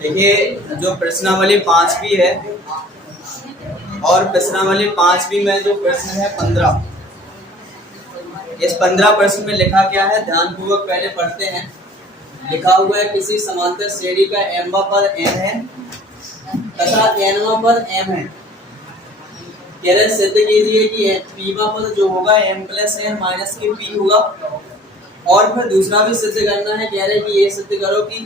देखिए जो प्रश्नावली 5वीं है और प्रश्नावली 5वीं में जो प्रश्न है 15, इस 15 प्रश्न में लिखा क्या है ध्यानपूर्वक पहले पढ़ते हैं। लिखा हुआ है किसी समांतर श्रेणी का mवां पद m है तथा nवां पद m है। कह रहे सिद्ध कीजिए कि pवां पद जो होगा m प्लस n माइनस के p होगा। और फिर दूसरा भी सिद्ध करना है, कह रहे कि ये सिद्ध करो कि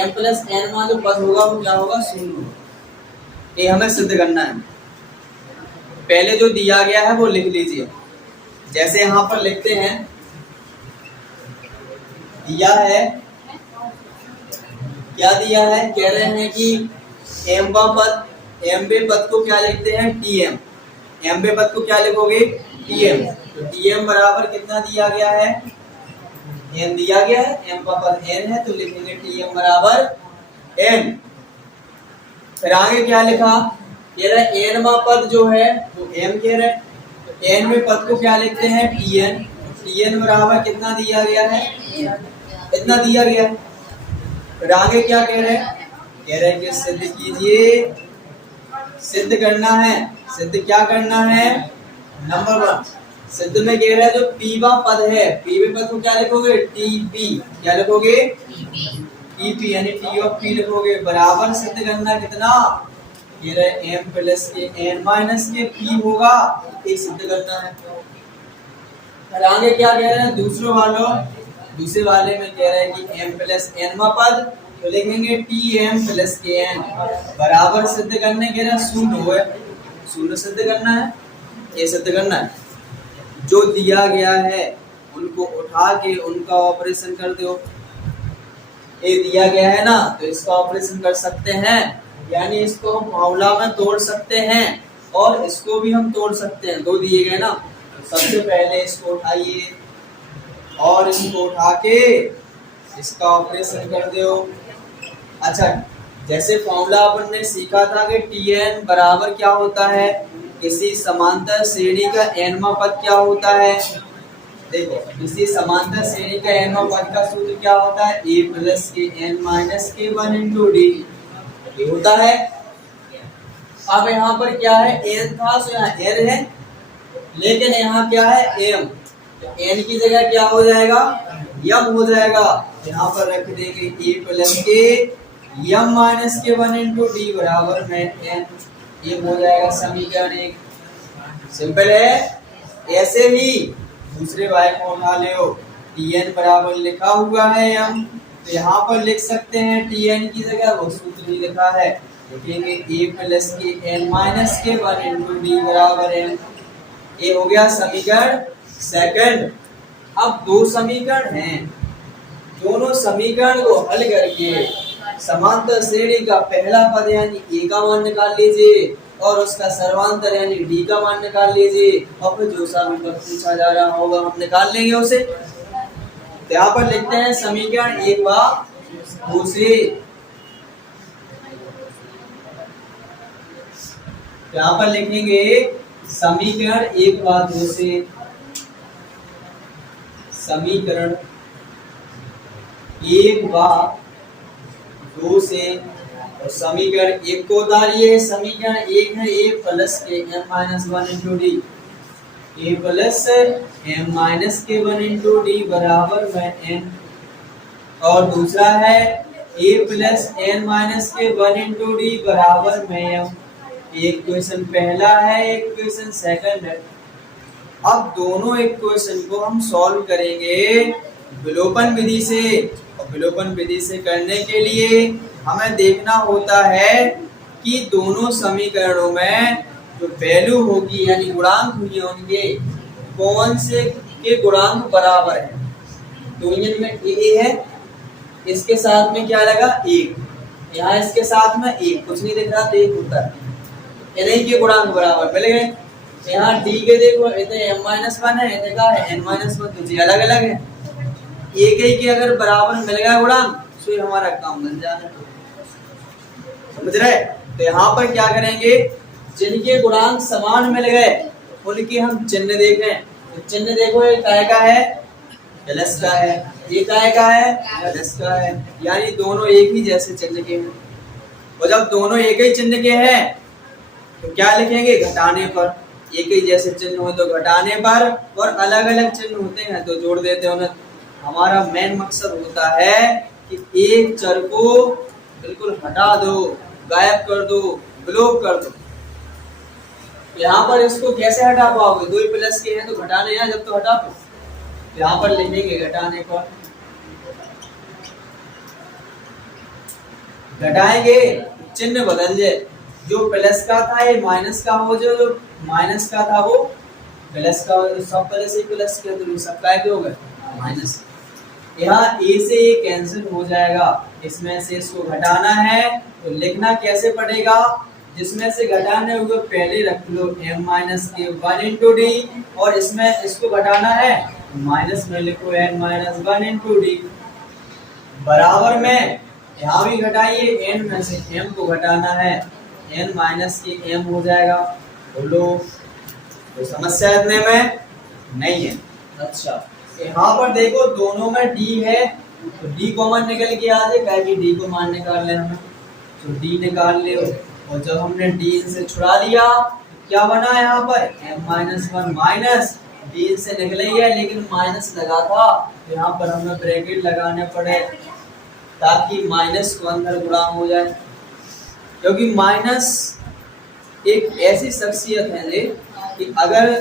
m प्लस n वाला जो पद होगा वो क्या होगा, शून्य। ये हमें सिद्ध करना है। पहले जो दिया गया है वो लिख लीजिए। जैसे यहाँ पर लिखते हैं, दिया है, क्या दिया है, कह रहे हैं कि mवां पद, mवें पद को क्या लिखते हैं tm, mवें पद को क्या लिखोगे tm। तो tm बराबर कितना दिया गया है, n दिया गया है, m का पद n है तो लिखेंगे tm बराबर n। फिर आगे क्या लिखा, कह रहा है n वां पद जो है वो m कह रहे हैं, तो n में पद को क्या लिखते हैं tn। tn बराबर कितना दिया गया है, इतना दिया गया है। फिर आगे क्या कह रहे हैं, कह रहे हैं कि सिद्ध कीजिए, सिद्ध करना है। सिद्ध क्या करना है, नंबर 1 सिद्ध में कह रहा है जो पीवां पद है, पीवें पद को क्या लिखोगे टीपी, क्या लिखोगे टीपी, यानी टी ऑफ पी लिखोगे। बराबर सिद्ध करना कितना, कह रहे हैं m प्लस के n माइनस के p होगा, ये सिद्ध करना है। फिर आगे क्या कह रहे हैं, दूसरे वाले में कह रहे हैं कि m प्लस n वां पद, तो लिखेंगे tm प्लस के n बराबर सिद्ध करने के लिए शून्य हुए, शून्य सिद्ध करना है, ये सिद्ध करना है। जो दिया गया है उनको उठा के उनका ऑपरेशन कर दो। ये दिया गया है ना तो इसका ऑपरेशन कर सकते हैं, यानी इसको हम फार्मूला में तोड़ सकते हैं और इसको भी हम तोड़ सकते हैं। दो दिए गए ना, तो सबसे पहले इसको उठाइए और इसको उठा के इसका ऑपरेशन कर दो। अच्छा, जैसे फॉर्मूला अपन ने सीखा था कि Tn बराबर क्या होता है, किसी समांतर श्रेणी का nवां पद क्या होता है। देखो किसी समांतर श्रेणी का nवां पद का सूत्र क्या होता है, a प्लस के n माइनस के 1 इंटू डी, ये होता है। अब यहाँ पर क्या है, n था तो यहाँ n है, लेकिन यहाँ क्या है m, तो n की जगह क्या हो जाएगा, m हो जाएगा। यहाँ पर रख देंगे a प्लस के m माइनस के 1 इंटू डी बराबर में n, ये हो जाएगा समीकरण 1। सिंपल है। ऐसे ही दूसरे वाले को उठा लो, Tn बराबर लिखा हुआ है m, तो यहाँ पर लिख सकते हैं Tn की जगह वो सूत्र ही लिखा है, लिखेंगे a प्लस के n माइनस के 1 इंटू डी बराबर m। ये हो गया समीकरण सेकंड। अब दो समीकरण हैं, दोनों समीकरण को हल करके समांतर श्रेणी का पहला पद यानी a का मान निकाल लीजिए और उसका सर्वांतर यानी d का मान निकाल लीजिए, और फिर जो सा भी पद पूछा जा रहा होगा हम निकाल लेंगे उसे। तो यहाँ पर लिखते हैं समीकरण 1 व 2 से, यहाँ पर लिखेंगे समीकरण 1 व 2 से, समीकरण 1 व 2 से, और समीकरण 1 को उतारिए। समीकरण 1 है a प्लस के m minus 1 into D, a plus m minus के 1 इंटू डी बराबर में n, और दूसरा है a प्लस n माइनस के 1 इंटू डी बराबर में m। एक क्वेश्चन पहला है, एक क्वेश्चन सेकंड है। अब दोनों इक्वेशन को हम सॉल्व करेंगे विलोपन विधि से, और विलोपन विधि से करने के लिए हमें देखना होता है कि दोनों समीकरणों में जो वैल्यू होगी यानी गुणांक होंगे उनके कौन से के गुणांक बराबर है। तो इनमें a है, इसके साथ में क्या लगा 1, यहाँ इसके साथ में 1, कुछ नहीं दिख रहा तो 1 होता है, इन्हीं के गुणांक बराबर मिल गए। यहाँ d के देखो इतने m-1 है, इतने का है n-1, तो जी अलग अलग है। एक ही के अगर बराबर मिल गया गुणांक तो हमारा काम बन जाना, समझ रहे। तो यहाँ पर क्या करेंगे, जिनके गुणांक समान मिल गए उनके हम चिन्ह देखें। तो चिन्ह देखो ये काय का है, प्लस का है, ये का है प्लस का है, यानी दोनों एक ही जैसे चिन्ह के हैं। और जब दोनों एक ही चिन्ह के हैं तो क्या लिखेंगे? घटाने पर। एक ही जैसे चिन्ह हो तो घटाने पर, और अलग अलग चिन्ह होते हैं तो जोड़ देते हैं उन्हें। हमारा मेन मकसद होता है कि एक चर को बिल्कुल हटा दो, गायब कर दो, ब्लॉक कर दो। यहाँ पर इसको कैसे हटा पाओगे? दो ही प्लस के हैं तो घटाने हैं, जब तो हटा दो। यहाँ पर लिखेंगे घटाने पर, घटाएंगे चिन्ह बदल जाए, जो प्लस का था ये माइनस का हो जाए, जो माइनस का था वो प्लस का हो जाए। सब प्लस ही प्लस के तो सब काय के हो गए माइनस। यहाँ ए से ए कैंसिल हो जाएगा, इसमें से इसको घटाना है तो लिखना कैसे पड़ेगा? जिसमें से घटाने हुए पहले रख लो m माइनस के 1 इंटू डी, और इसमें इसको घटाना है माइनस में लिखो n माइनस 1 इंटू डी, बराबर में यहाँ भी घटाइए, n में से m को घटाना है, n माइनस के m हो जाएगा। बोलो कोई समस्या इतने में नहीं है। अच्छा यहाँ पर देखो दोनों में d है तो d कॉमन निकल के आ जाएगा कि d को मान निकाल ले हमें, तो d निकाल ले। और जब हमने d से छुड़ा लिया क्या बना यहाँ पर m माइनस 1 माइनस d से निकल ही है लेकिन माइनस लगा था, तो यहाँ पर हमें ब्रैकेट लगाने पड़े ताकि माइनस को अंदर गुणा हो जाए, क्योंकि माइनस एक ऐसी शख्सियत है जे कि अगर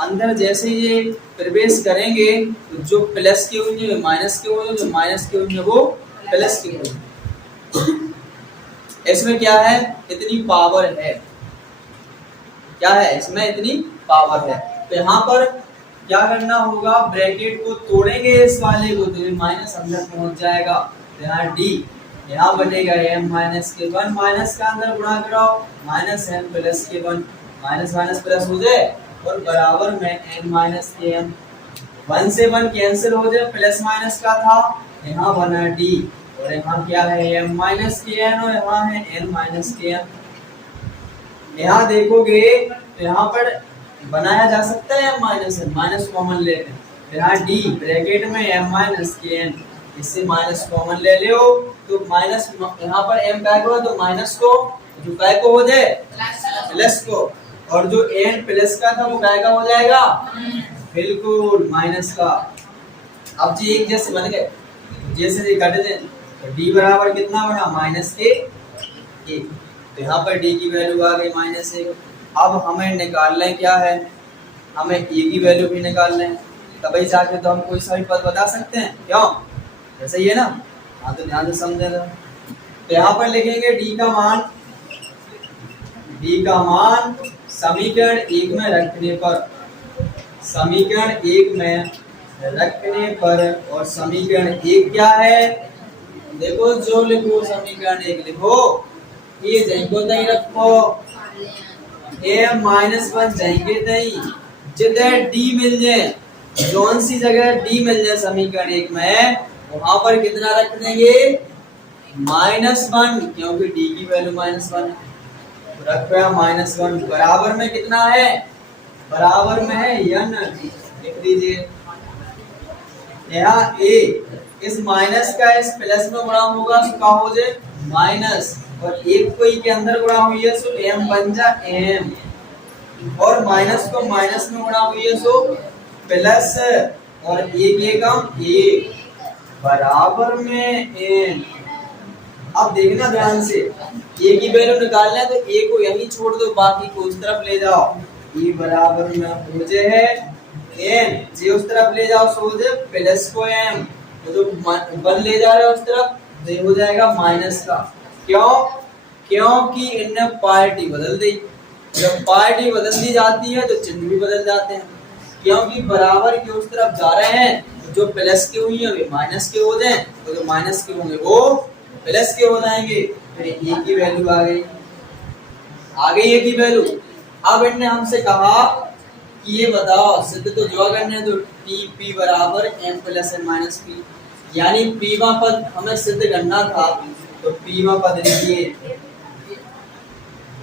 अंदर जैसे ये प्रवेश करेंगे तो जो प्लस के होंगे वो माइनस के होंगे, जो माइनस के होंगे वो प्लस के होंगे। इसमें क्या है? इतनी पावर है। क्या है इसमें? इतनी पावर है। तो यहाँ पर क्या करना होगा? ब्रैकेट को तोड़ेंगे इस वाले को तो माइनस अंदर पहुंच जाएगा। तो यहाँ डी यहाँ बनेगा m माइनस के 1, माइनस का अंदर गुणा कराओ माइनस m प्लस के 1, माइनस माइनस प्लस हो जाए और बराबर में n माइनस के m, 1 से 1 कैंसिल हो जाए, प्लस माइनस का था, यहाँ बना d और यहाँ क्या है m माइनस के n और यहाँ है n माइनस के m। यहाँ देखोगे तो यहाँ पर बनाया जा सकता है m minus n, minus common लेते हैं, यहाँ d ब्रैकेट में m माइनस के n, इससे माइनस कॉमन ले लो तो माइनस यहाँ पर m काय को तो माइनस को, जो काय को हो जाए प्लस को, और जो n प्लस का था वो काय का हो जाएगा बिल्कुल माइनस का। अब जी एक जैसे बन गए, जैसे ये घट जाए तो d बराबर कितना बना माइनस के 1, तो यहाँ पर d की वैल्यू आ गई माइनस 1। अब हमें निकालना क्या है? हमें a की वैल्यू भी निकालना है, तभी जाके तो हम कोई सा भी पद बता सकते हैं। क्यों? ऐसा ही है ना? हाँ तो ध्यान से समझेगा। तो यहाँ पर लिखेंगे d का मान समीकरण 1 में रखने पर, समीकरण 1 में रखने पर, और समीकरण 1 क्या है? देखो जो लिखो समीकरण 1 लिखो, ये जाएंगे नहीं रखो m माइनस 1 जाएंगे नहीं, जिधर d मिल जाए, कौन सी जगह d मिल जाए समीकरण 1 में वहां पर कितना रख देंगे -1, क्योंकि d की वैल्यू -1 है, रख गया -1, बराबर में कितना है? बराबर में है n, लिख दीजिए। यहाँ a इस माइनस का इस प्लस में गुणा होगा तो क्या हो जाए माइनस, और एक को के अंदर गुणा हुई है सो m बन जा m, और माइनस को माइनस में गुणा हुई है सो प्लस, और एक एकम एक बराबर में n। अब देखना ध्यान से, a की वैल्यू निकालना है तो a को यहीं छोड़ दो, बाकी को उस तरफ ले जाओ, e बराबर में हो जाए n, जे उस तरफ ले जाओ सो हो जाए प्लस को m, तो जो 1 ले जा रहा है उस तरफ तो हो जाएगा माइनस का। क्यों? क्योंकि इनने पार्टी बदल दी, जब पार्टी बदल दी जाती है तो चिन्ह भी बदल जाते हैं, क्योंकि बराबर के उस तरफ जा रहे हैं, जो प्लस के हुई है वे माइनस के हो जाएं, तो जो माइनस के होंगे वो प्लस के हो जाएंगे। फिर ए की वैल्यू आ गई ए की वैल्यू। अब इनने हमसे कहा कि ये बताओ सिद्ध तो जो करने तो टी पी बराबर M plus N minus P, यानी पीवा पद हमें सिद्ध करना था, तो पीवा पद लिखिए।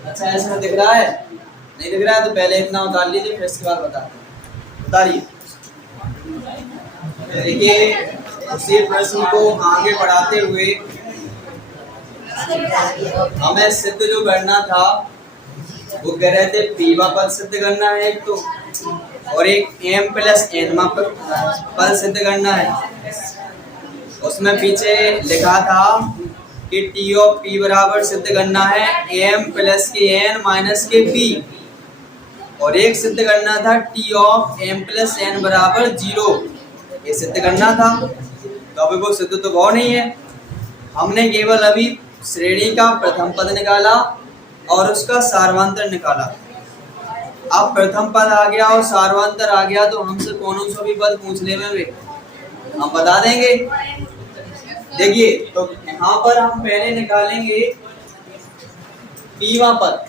अच्छा ऐसा दिख रहा है? नहीं दिख रहा है तो पहले इतना उतार लीजिए, फिर इसके बाद बताते हैं। उतारिए। देखिए उसी प्रश्न को आगे बढ़ाते हुए हमें सिद्ध जो करना था वो कह रहे थे पीवा पद सिद्ध करना है एक तो, और एक m प्लस एनवा पद सिद्ध करना है। उसमें पीछे लिखा था कि टी ऑफ पी बराबर सिद्ध करना है m प्लस के n माइनस के p, और एक सिद्ध करना था T of m plus n बराबर 0, ये सिद्ध करना था। तो अभी वो सिद्ध तो वो नहीं है, हमने केवल अभी श्रेणी का प्रथम पद निकाला और उसका सार्वंतर निकाला। अब प्रथम पद आ गया और सार्वंतर आ गया तो हमसे कौन सा भी पद पूछने में भी हम बता देंगे। देखिए तो यहाँ पर हम पहले निकालेंगे पीवा पद।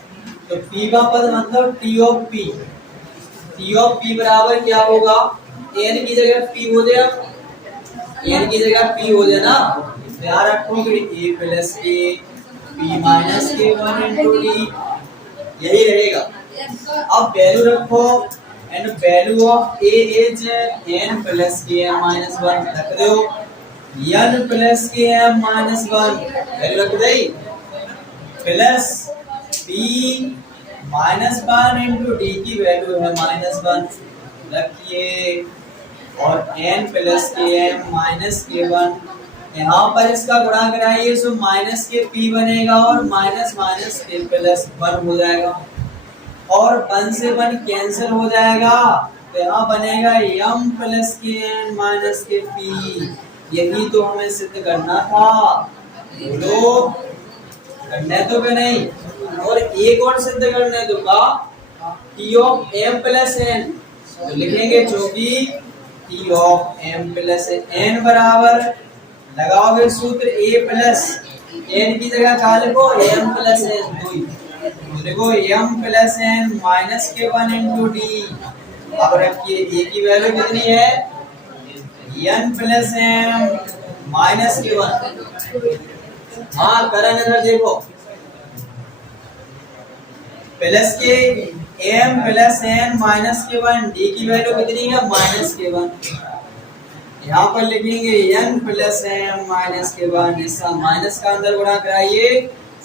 तो पीवा पद मतलब T of P, T of P बराबर क्या होगा, एन की जगह पी हो जाए, एन की जगह पी हो जाए ना, ध्यान रखोगे ए प्लस के पी माइनस के 1 इंटू डी, यही रहेगा। अब वैल्यू रखो and value of A is an plus के एम माइनस 1 रख दो, एन प्लस के एम माइनस 1 वैल्यू रख दई, plus P minus 1 into D की वैल्यू है माइनस 1 रखिए, और n प्लस के एम माइनस के 1, यहाँ पर इसका गुणा कराइए तो माइनस के p बनेगा और माइनस माइनस के प्लस 1 हो जाएगा, और 1 से 1 कैंसिल हो जाएगा तो यहाँ बनेगा m प्लस के n माइनस के p। यही तो हमें सिद्ध करना था, बोलो करने तो भी नहीं। और एक और सिद्ध करने दो का t of m plus n, तो लिखेंगे चूंकि T of m plus n बराबर लगाओगे सूत्र a प्लस n की जगह क्या लिखो m प्लस n, तो लिखो m प्लस n माइनस के 1 इंटू डी। अब रखिए a की वैल्यू कितनी है, n प्लस m माइनस के 1। हाँ करण इधर देखो, प्लस के m प्लस n माइनस के 1, डी की वैल्यू कितनी है माइनस के 1। यहाँ पर लिखेंगे n प्लस m माइनस के 1, इसका माइनस का अंदर गुणा कराइए,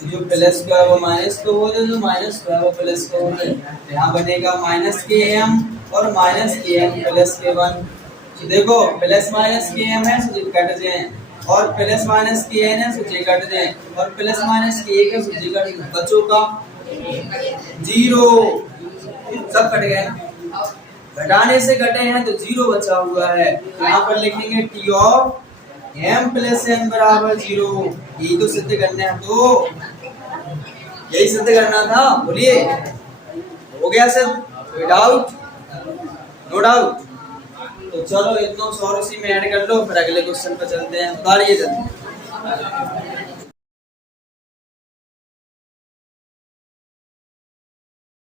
जो प्लस का वो माइनस को हो जाए, जो माइनस का वो प्लस को हो जाए। यहाँ बनेगा माइनस के m और माइनस के m प्लस के 1। तो देखो प्लस माइनस के m है तो कट जाए, और प्लस माइनस के n है तो कट जाए, और प्लस माइनस के 1 है तो कट, बचो का 0, सब कट गए ना, घटाने से घटे हैं तो 0 बचा हुआ है। यहाँ पर लिखेंगे T of m plus n बराबर 0, यही तो सिद्ध करना है, तो यही सिद्ध करना था। बोलिए हो गया सिद्ध, कोई डाउट? No doubt. तो चलो इतना 100 उसी में ऐड कर लो, फिर अगले क्वेश्चन पर चलते हैं। उतारिए जल्दी।